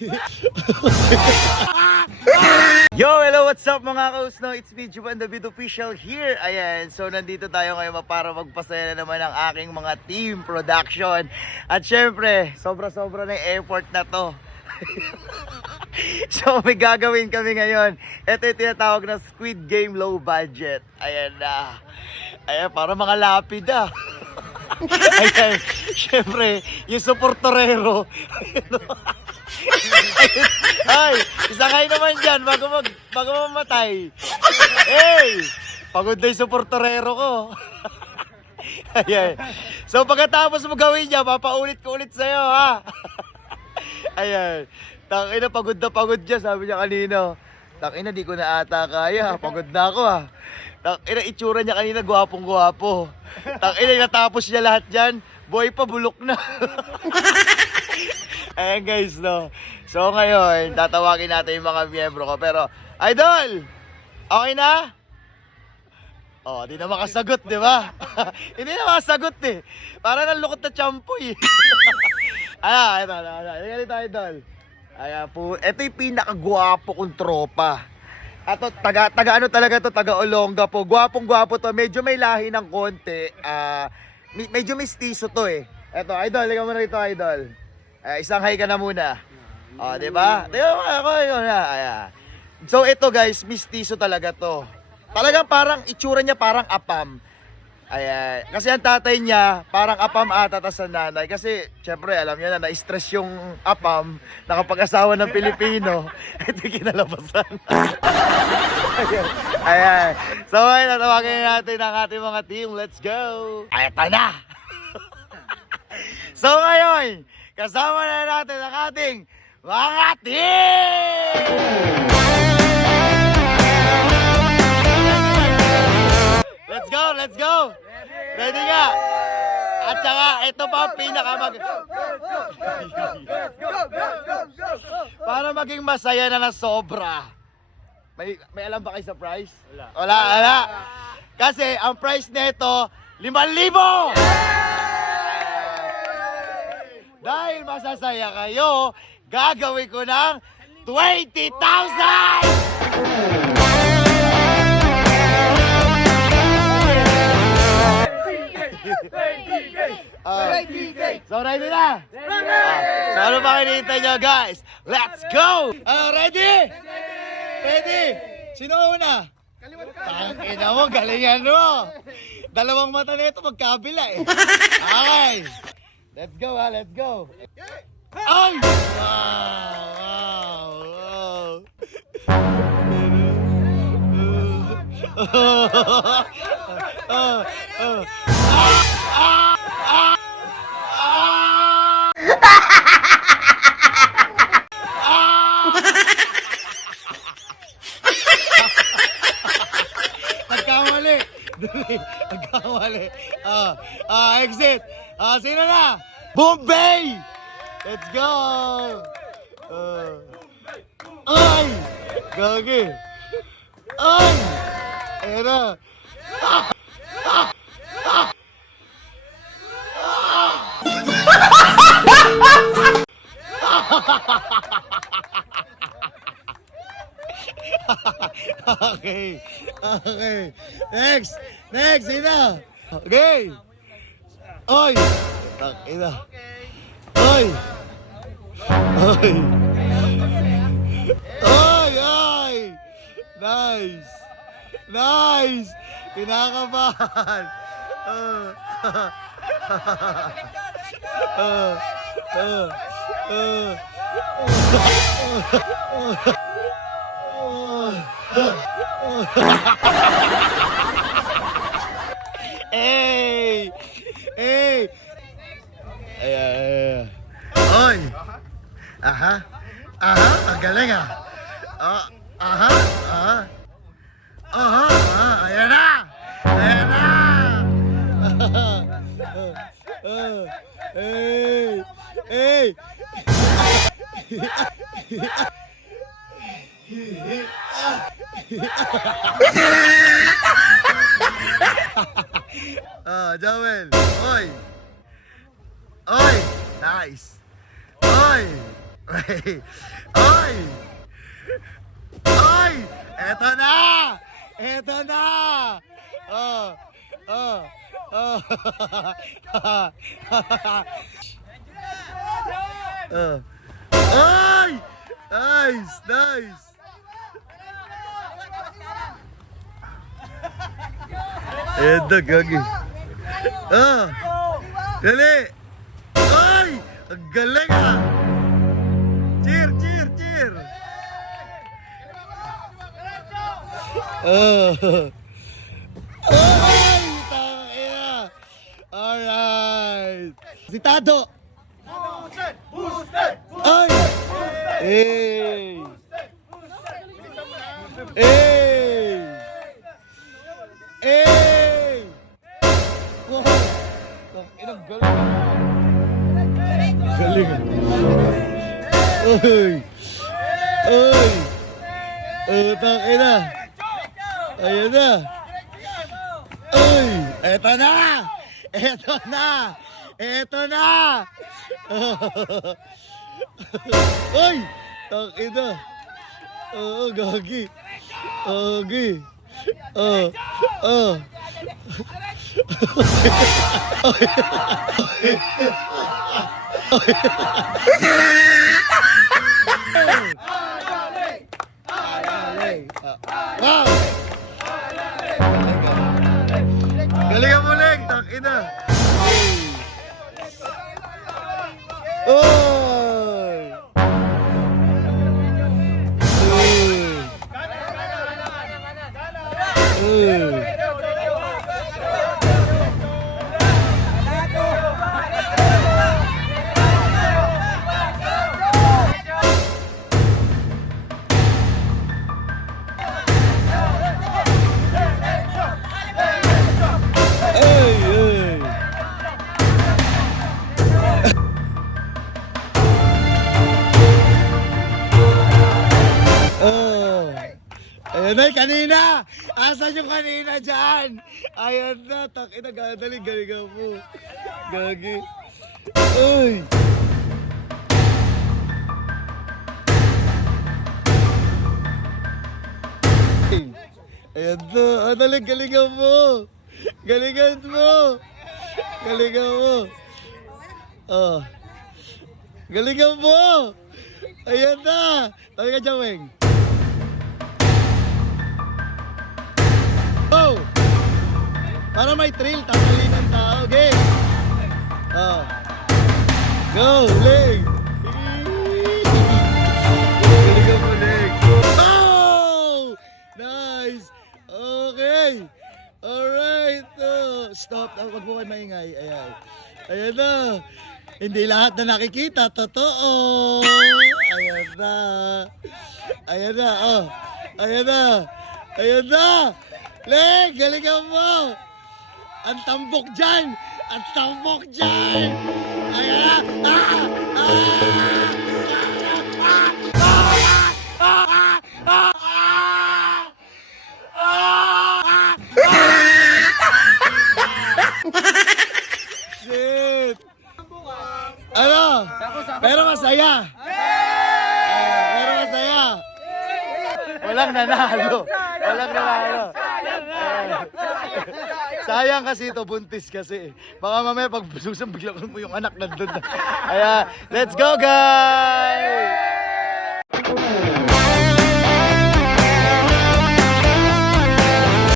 Yo, hello, what's up mga kausno? It's me, Juban David Official here. Ayan, so nandito tayo ngayon para magpasaya na naman ang aking mga team production. At syempre, sobra-sobra na yung effort na to. so may gagawin kami ngayon. Ito yung tinatawag na Squid Game Low Budget. Ayan na. Ayan, para mga lapid ah. Ayan, syempre, yung supportorero. Ay, isangay naman dyan bago, mag, bago mamatay. Hey! Pagod na yung supporterero ko. Ayan. So pagkatapos mo gawin niya, papaulit ko ulit sa'yo, ha? Ayan. Tangina, pagod na pagod siya, sabi niya kanina. Tangina, di ko na ata kaya. Pagod na ako, ha? Tangina, itsura niya kanina, gwapong gwapo. Tangina, natapos niya lahat dyan. Boy pa, bulok na. Ayan guys, no. So ngayon, tatawagin natin yung mga miyembro ko. Pero, Idol! Okay na? Oh, di na makasagot, di ba? Hindi na makasagot eh. Para nang lukot na champoy. Ayan, ito, ito, ito. Ito, ito, Idol. Ayan po. Ito yung pinakagwapo kong tropa. Ato, taga, taga ano talaga to, taga Olonga po. Gwapong gwapo to. Medyo may lahi ng konti. Ah, me- medyo mistiso to eh. Eto, Idol, ligaw mo na rito, Idol. Eh, isang hi ka na muna. O, di ba? Di ba ako yun na. Ayan. So ito guys, mistiso talaga to. Talagang parang itsura niya parang apam. Ayan. Kasi ang tatay niya, parang apam ata tas ang nanay. Kasi, syempre, alam niyo na, na-stress yung apam, nakapag-asawa ng Pilipino. Ito yung kinalabasan. Ayan. Ayan. So, ayun, natawagin natin ang ating mga team. Let's go! Ay, ito na! so, ngayon, kasama na natin ang ating mga team! Let's go, let's go! Ready nga! At saka, ito pa ang pinakamag... Para maging masaya na na sobra. May, may alam ba kayo sa price? Wala. Wala, wala. Kasi, ang price nito, 5,000! Dahil masasaya kayo, gagawin ko ng 20,000! Ah, so ready na? Ah, so ano ba kinihintay nyo guys? Let's go! Ano, ready? Ready? Sino una? Tangina mo, galingan mo! Dalawang mata na ito magkabila eh. Okay! Let's go ha, let's go! Ay! Wow! Wow! wow. Ah, ah. Nagkamali. Dali. Nagkamali. Ah, ah, exit. Ah, sino na? Bombay! Let's go! Ah. ay! Gagi! Ay! Ayan na. okay. Okay. Next. Next. Ina. Okay. Oy. Tak ina. Oy. Oy. Oy, oy. Nice. Nice. Kinakabahan. Uh. uh. Uh. Uh. Hey! Hey! Ay, ay, ay. Oy! Aha! Aha! Ang galing ah! Ah, aha! Aha! Aha! Aha! Ayan na! Ayan na! Ah, Hey! Hey! Ah, Joel. Oy. Oy. Nice. Oy. Ay! Ay! Eto na! Eto na! Oh! Oh! Oh! oh. Ay! Nice! Nice! Na, gagi. Ah! Dali! Ay! Ang galing ah! Cheer! Cheer! Cheer! Oh! Ay! Tangina! Alright! Si Tado! Ay! Hey! Hey! Galing. Uy! Uy! Utang ina! Ayan na! Uy! Eto na! Eto na! Eto na! Uy! Tang ina! Oo, gagi! Gagi! Oo! Oo! Wow! Galingan mo, Leng! Takina! Oh! Ooh. Na, kanina! Asan yung kanina dyan? Ayan na, takina, gagaling, galing mo. Gagi. Uy! Ayan na, analig, galingan mo. Galingan mo. Galingan mo. Oh. Galingan mo. Ayan na. Tabi ka dyan, Weng. Para may thrill, tanggalin ang tao. Okay. Oh. Go, leg. Galingan mo, leg. Oh! Nice. Okay. Alright. Oh, stop. Ah, Huwag mo kayo maingay. Ayan. Ayan na. Hindi lahat na nakikita. Totoo. Ayan na. Ayan na. Oh. Ayan na. Ayan na. Leg, galingan mo. Ang tambok dyan! Ang tambok dyan! Ayan na! Ah! Ano? Pero masaya. Pero masaya. Walang nanalo. Walang nanalo. Sayang kasi ito, buntis kasi. Baka mamaya pag susang bigla mo yung anak nandun na. Kaya, let's go guys!